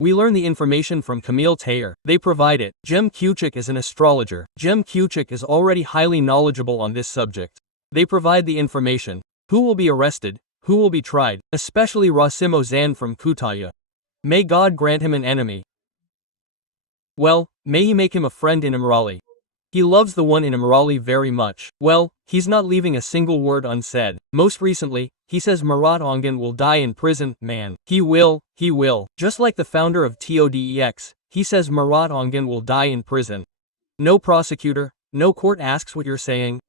We learn the information from Camille Taylor. They provide it. Cem Küçük is an astrologer. Cem Küçük is already highly knowledgeable on this subject. They provide the information. Who will be arrested? Who will be tried? Especially Rasim Ozan from Kütahyalı. May God grant him an enemy. Well, may he make him a friend in Imrali. He loves the one in Imrali very much. Well, he's not leaving a single word unsaid. Most recently, he says Murat Ongun will die in prison. Man, he will. Just like the founder of TODEX, he says Murat Ongun will die in prison. No prosecutor, no court asks what you're saying.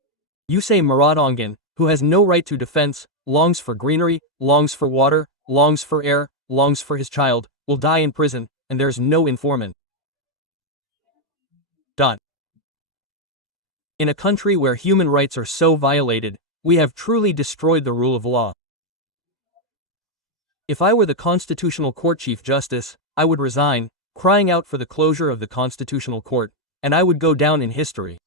You say Murat Ongun, who has no right to defense, longs for greenery, longs for water, longs for air, longs for his child, will die in prison, and there's no informant. In a country where human rights are so violated, we have truly destroyed the rule of law. If I were the Constitutional Court Chief Justice, I would resign, crying out for the closure of the Constitutional Court, and I would go down in history.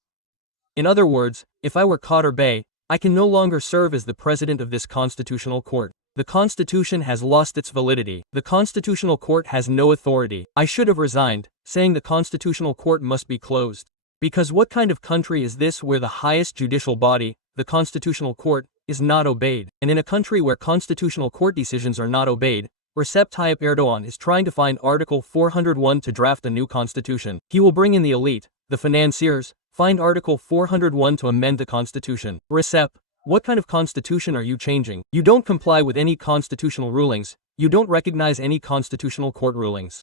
In other words, if I were Kadir Bey, I can no longer serve as the president of this Constitutional Court. The Constitution has lost its validity. The Constitutional Court has no authority. I should have resigned, saying the Constitutional Court must be closed. Because what kind of country is this where the highest judicial body, the Constitutional Court, is not obeyed? And in a country where Constitutional Court decisions are not obeyed, Recep Tayyip Erdogan is trying to find Article 401 to draft a new constitution. He will bring in the elite, the financiers, find Article 401 to amend the constitution. Recep, what kind of constitution are you changing? You don't comply with any constitutional rulings, you don't recognize any constitutional court rulings.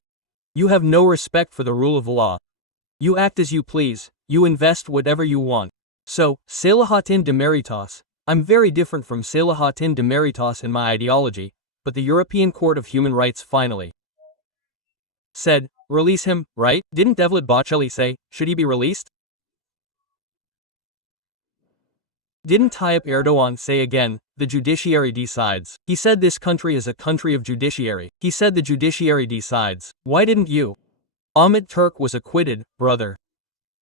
You have no respect for the rule of law. You act as you please, you invest whatever you want. So, Selahattin Demirtas, I'm very different from Selahattin Demirtas in my ideology, but the European Court of Human Rights finally said, release him, right? Didn't Devlet Bahçeli say, should he be released? Didn't Tayyip Erdogan say again, the judiciary decides? He said this country is a country of judiciary. He said the judiciary decides. Why didn't you? Ahmet Türk was acquitted, brother.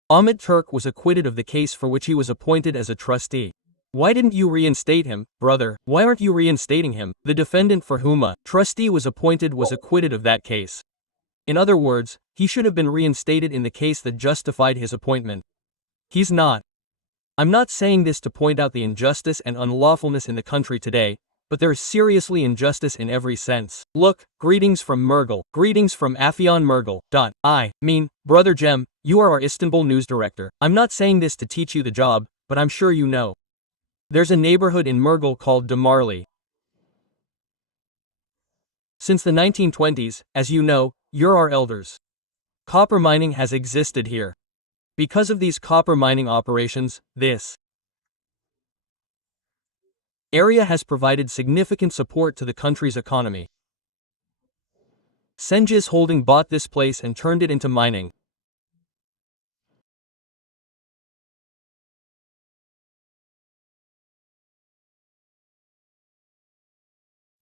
Ahmet Türk was acquitted of the case for which he was appointed as a trustee. Why didn't you reinstate him, brother? Why aren't you reinstating him? The defendant for whom a trustee was appointed was acquitted of that case. In other words, he should have been reinstated in the case that justified his appointment. He's not. I'm not saying this to point out the injustice and unlawfulness in the country today, but there is seriously injustice in every sense. Look, greetings from Mergel. Greetings from Afyon Mergel. I mean, Brother Cem, you are our Istanbul news director. I'm not saying this to teach you the job, but I'm sure you know. There's a neighborhood in Mergel called Damarli. Since the 1920s, as you know, you're our elders. Copper mining has existed here. Because of these copper mining operations, this area has provided significant support to the country's economy. Cengiz Holding bought this place and turned it into mining.